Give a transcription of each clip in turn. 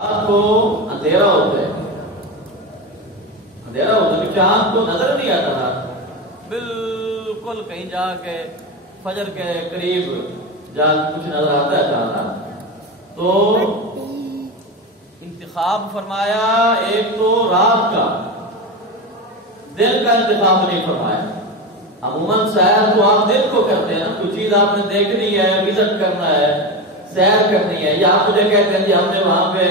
رات کو اندھیرا ہوتا ہے، اندھیرا ہوتا ہے، چاند کو نظر نہیں آتا تھا، بالکل کہیں جا کے فجر کے قریب جا کچھ نظر آتا ہے چاند، تو انتخاب فرمایا ایک تو رات کا، دن کا انتخاب نہیں فرمایا۔ عموماً سیر تو آپ دن کو کرتے ہیں نا، کوئی چیز آپ نے دیکھنی ہے، وزٹ کرنا ہے، سیر کرنی ہے، یا آپ مجھے کہتے ہیں کہ ہم نے وہاں پہ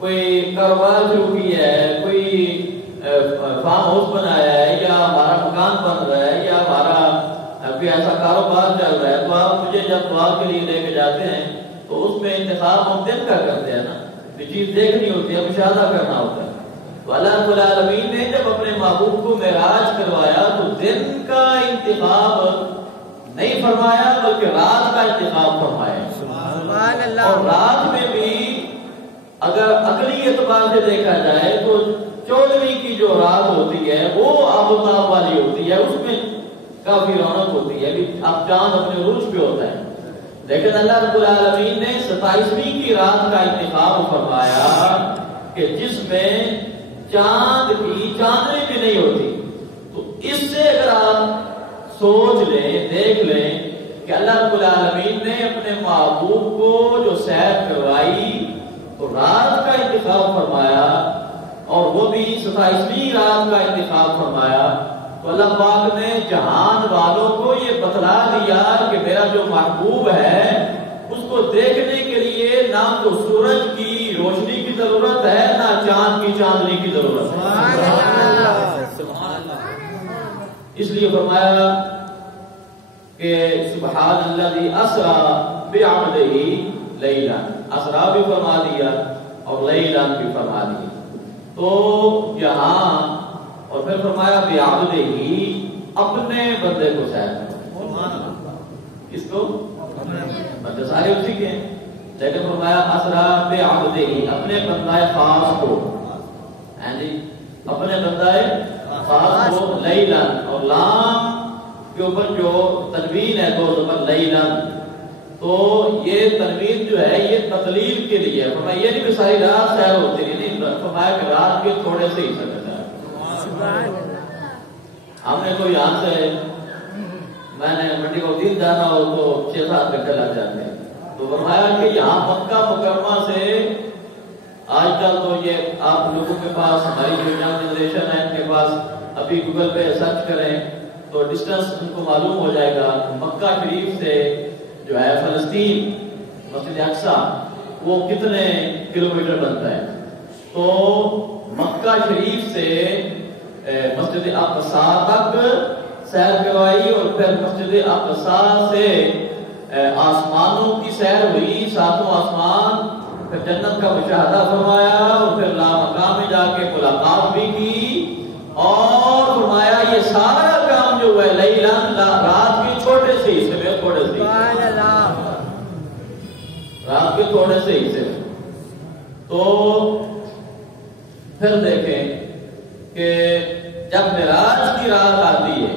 کوئی کاروبار شروع کی ہے، کوئی فارم ہاؤس بنایا ہے، یا ہمارا مکان بن رہا ہے، یا ہمارا کوئی ایسا کاروبار چل رہا ہے، تو آپ مجھے جب دعا کے لیے لے کے جاتے ہیں تو اس میں انتخاب ہم دن کا کرتے ہیں نا، یہ چیز دیکھنی ہوتی ہے، مشاہدہ کرنا ہوتا ہے۔ تو اللہ رب العالمین نے جب اپنے محبوب کو معراج کروایا تو دن کا انتخاب نہیں فرمایا بلکہ رات کا انتخاب فرمایا۔ سبحان اللہ۔ اور رات میں بھی اگر عقلی اعتبار سے دیکھا جائے تو 14ویں کی جو رات ہوتی ہے وہ آفتاب والی ہوتی ہے، اس میں کافی رونق ہوتی ہے، اب چاند اپنے عروج پہ ہوتا ہے، لیکن اللہ رب العالمین نے 27ویں کی رات کا انتخاب فرمایا کہ جس میں چاند کی چاندنی بھی نہیں ہوتی۔ تو اس سے اگر آپ سوچ لیں، دیکھ لیں کہ اللہ رب العالمین نے اپنے محبوب کو جو سیر کروائی تو رات کا انتخاب فرمایا، اور وہ بھی 27ویں رات کا انتخاب فرمایا، تو اللہ پاک نے جہان والوں کو یہ بتلا دیا کہ میرا جو محبوب ہے اس کو دیکھنے کے لیے نہ تو سورج کی روشنی کی ضرورت ہے، نہ چاند کی چاندنی کی ضرورت ہے۔ اس لیے فرمایا کہ سبحان الذی اسری بعبدہ لیلا، اسرا بھی فرما دیا اور لیلا بھی فرما دیا، تو یہاں اور پھر فرمایا بعبدہ، اپنے بندے کو سیر کرو، کس کو؟ بندے سارے اسی کے ہیں، لیکن فرمایا اسرا بعبدہ، اپنے بندہ خاص کو، اپنے بندہ خاص کو، لیلا، اور لام کے اوپر جو تنوین ہے دو زبر لیلا، تو یہ تنوین جو ہے یہ تقلیل کے لیے ہے، فرمایا یہ نہیں کہ ساری رات سیر ہوتی نہیں، فرمایا کہ رات کے تھوڑے سے حصے میں سیر۔ ہم نے کوئی یہاں سے، میں نے منڈی کو دن جانا ہو تو 6-7 گھنٹے لگ جاتے ہیں، تو فرمایا کہ یہاں مکہ مکرمہ سے آج کل تو یہ آپ لوگوں کے پاس، ہماری جو ینگ جنریشن ہے ان کے پاس ابھی گوگل پہ سرچ کریں تو ڈسٹنس ان کو معلوم ہو جائے گا، مکہ شریف سے جو ہے فلسطین مسجد اقصی وہ کتنے کلومیٹر بنتا ہے، تو مکہ شریف سے مسجد اقصی تک سیر کروائی، اور پھر مسجد اقصی سے آسمانوں کی سیر ہوئی، 7 آسمان، پھر جنت کا مشاہدہ فرمایا، اور پھر لامقام میں جا کے ملاقات بھی کی، اور فرمایا یہ سارا کام جو ہے لیلن، رات کے چھوٹے سے حصے میں، تھوڑے سے رات کے تھوڑے سے حصے میں۔ تو پھر دیکھیں کہ جب معراج کی رات آتی ہے،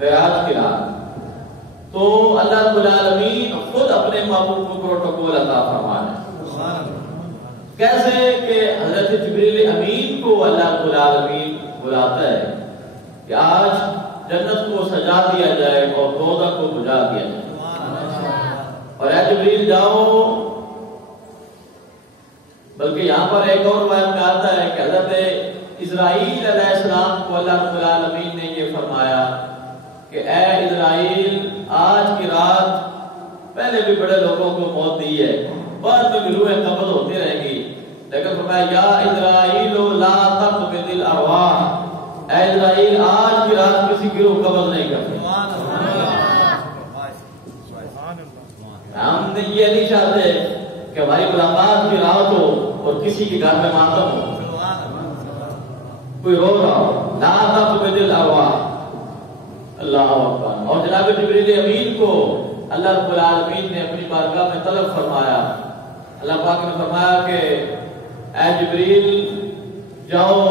معراج کی رات، تو اللہ رب العالمین خود اپنے محبوب کو پروٹوکول عطا فرمانا ہے، کیسے کہ حضرت جبریل امین کو اللہ رب العالمین بلاتا ہے کہ آج جنت کو سجا دیا جائے اور دوزخ کو بجھا دیا جائے، اور اے جبریل جاؤ، بلکہ یہاں پر ایک اور روایت میں آتا ہے کہ حضرت اسرائیل علیہ السلام کو اللہ رب العالمین نے یہ فرمایا کہ اے اسرائیل، آج کی رات پہلے بھی بڑے لوگوں کو موت دی ہے، بعد میں بھی روحیں قبض ہوتی رہیں گی، لیکن فرمایا یا اسرائیل لا تقبض الارواح، اے اسرائیل آج کی رات کسی کی روح قبض نہیں کرتی۔ ہم نے یہ نہیں چاہتے کہ ہماری ملاقات کی رات ہو اور کسی کے گھر میں ماتم ہو، کوئی رو رہا ہو، لا تقبض الارواح، اللہ اکبر۔ اور جناب جبریل امین کو اللہ رب العالمین نے اپنی بارگاہ میں طلب فرمایا، اللہ پاک نے فرمایا کہ اے جبریل جاؤ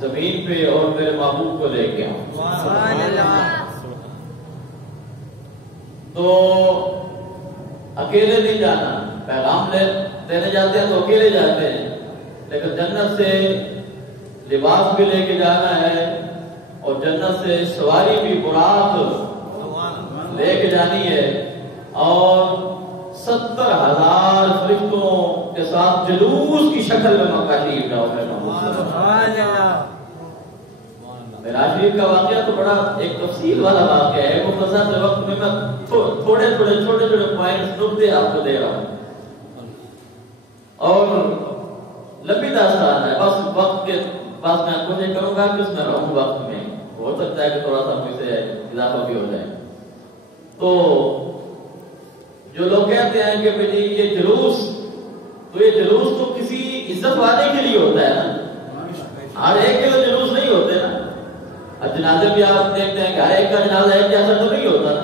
زمین پہ اور میرے محبوب کو لے کے آؤ۔ تو اکیلے نہیں جانا، پیغام دینے جاتے ہیں تو اکیلے جاتے ہیں، لیکن جنت سے لباس بھی لے کے جانا ہے اور جنت سے سواری بھی براق لے کے جانی ہے، اور 70,000 فرشتوں کے ساتھ جلوس کی شکل میں مکہ شریف جاؤ گے۔ معراج شریف کا واقعہ تو بڑا ایک تفصیل والا واقعہ ہے، مختصر سے وقت میں تھوڑے چھوٹے پوائنٹس نقطے آپ کو دے رہا ہوں، اور لمبی داستان ہے، بس وقت کے بعد میں کوشش کروں گا کہ اس میں رہوں وقت میں، ہو سکتا ہے کہ تھوڑا سا مجھ سے اضافہ بھی ہو جائے۔ تو جو لوگ کہتے ہیں کہ بھئی یہ جلوس، تو یہ جلوس تو کسی عزت والے کے لیے ہوتا ہے نا، ہر ایک کے لیے جلوس نہیں ہوتے نا۔ اب جنازے بھی آپ دیکھتے ہیں کہ ہر ایک کا جنازہ ایک جیسا تو نہیں ہوتا نا،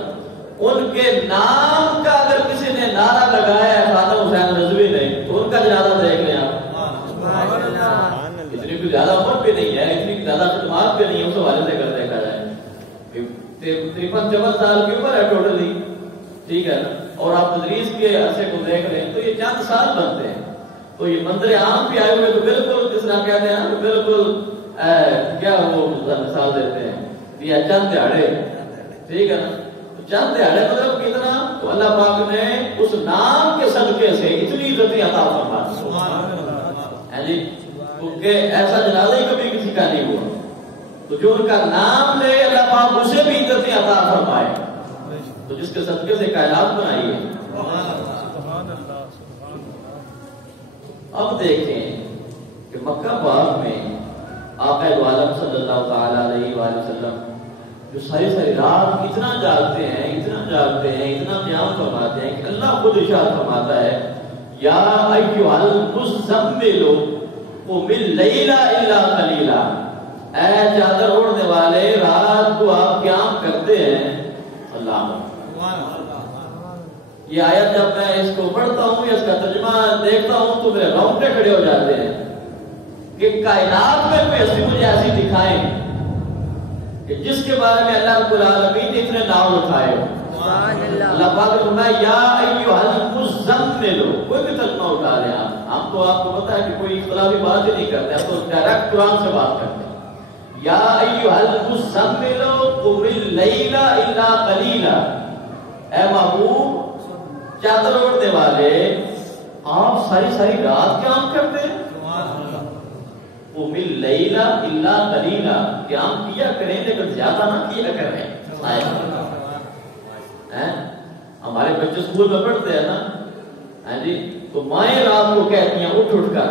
ان کے نام کا اگر کسی نے نعرہ لگایا ہے خاتم حسین رضوی نے، تو ان کا جنازہ دیکھ لیں آپ، اتنی کوئی زیادہ عمر پہ نہیں ہے، اتنی زیادہ خدمات پہ نہیں ہے، اس حوالے سے اگر دیکھا جائے 53-54 سال کی عمر ہے ٹوٹلی، ٹھیک ہے نا، اور آپ تدریس کے عرصے کو دیکھ رہے ہیں تو یہ چند سال بنتے ہیں، تو یہ منظر عام پہ آئے ہوئے تو بالکل جس طرح کہتے ہیں نا، بالکل کیا وہ مثال دیتے ہیں یہ چند دہاڑے، ٹھیک ہے نا، چند دہاڑے مطلب کتنا، تو اللہ پاک نے اس نام کے صدقے سے اتنی عزتیں عطا فرما دی، کیونکہ ایسا جنازہ ہی کبھی کسی کا نہیں ہوا، تو جو ان کا نام لے اللہ پاک اسے بھی عزتیں عطا فرمائے، تو جس کے صدقے سے کائنات بنائی ہے۔ اب دیکھیں کہ مکہ پاک میں آقا دو عالم صلی اللہ تعالی علیہ وآلہ وسلم جو ساری رات اتنا جاگتے ہیں، اتنا قیام فرماتے ہیں کہ اللہ خود ارشاد فرماتا ہے، یا ایھا المزمل قم اللیل الا قلیلا، اے چادر اوڑھنے والے رات کو آپ قیام کرتے ہیں۔ اللہ، یہ آیت جب میں اس کو پڑھتا ہوں یا اس کا ترجمہ دیکھتا ہوں تو میرے رونگٹے کھڑے ہو جاتے ہیں کہ کائنات میں کوئی ہستی مجھے ایسی دکھائیں کہ جس کے بارے میں اللہ رب العالمین نے اتنے نام اٹھائے ہو۔ اللہ پاک نے فرمایا یا ایھا المزمل، کوئی بھی ترجمہ اٹھا لیں آپ، ہم تو آپ کو پتا ہے کہ کوئی اختلافی بات ہی نہیں کرتے، ہم تو ڈائریکٹ قرآن سے بات کرتے ہیں۔ یا ایھا المزمل قم اللیل الا قلیلا، اے محبوب چادر اوڑھنے والے آپ ساری رات قیام کرتے ہیں، قم اللیل الا قلیلا، قیام کیا کریں لیکن زیادہ نہ کیا کریں۔ ہمارے بچے اسکول میں پڑھتے ہیں نا، تو مائیں رات کو کہتی ہیں اٹھ کر